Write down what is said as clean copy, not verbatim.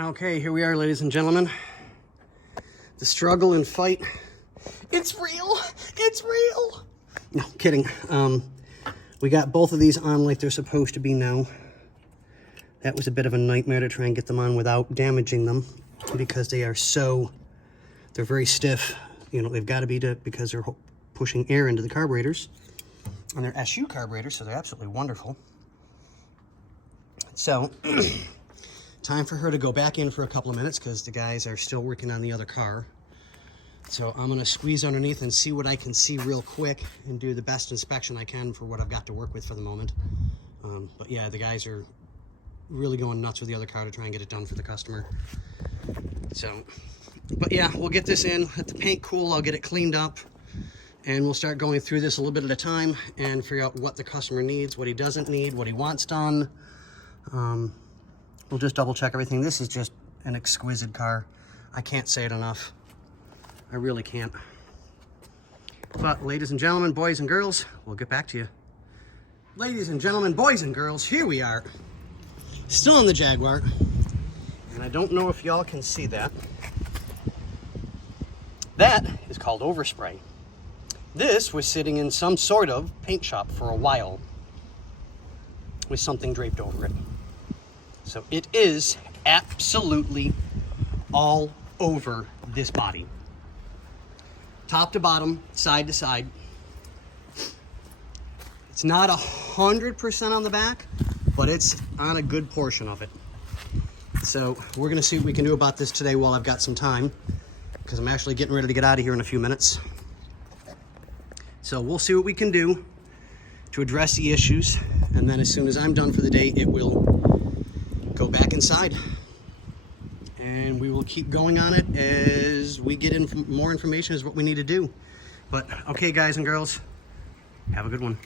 Okay, here we are, ladies and gentlemen. The struggle and fight. It's real. It's real. No, kidding. We got both of these on like they're supposed to be now. That was a bit of a nightmare to try and get them on without damaging them because they're very stiff. You know, they've got to be because they're pushing air into the carburetors. And they're SU carburetors, so they're absolutely wonderful. So, time for her to go back in for a couple of minutes because the guys are still working on the other car. So I'm going to squeeze underneath and see what I can see real quick and do the best inspection I can for what I've got to work with for the moment. But yeah, the guys are really going nuts with the other car to try and get it done for the customer. So, but yeah, we'll get this in, let the paint cool, I'll get it cleaned up, and we'll start going through this a little bit at a time and figure out what the customer needs, what he doesn't need, what he wants done. We'll just double check everything. This is just an exquisite car. I can't say it enough. I really can't. But ladies and gentlemen, boys and girls, we'll get back to you. Ladies and gentlemen, boys and girls, here we are. Still on the Jaguar. And I don't know if y'all can see that. That is called overspray. This was sitting in some sort of paint shop for a while with something draped over it. So it is absolutely all over this body. Top to bottom, side to side. It's not 100% on the back, but it's on a good portion of it. So we're gonna see what we can do about this today while I've got some time, because I'm actually getting ready to get out of here in a few minutes. So we'll see what we can do to address the issues, and then as soon as I'm done for the day, it will go back inside. And we will keep going on it as we get more information as what we need to do. But okay, guys and girls, have a good one.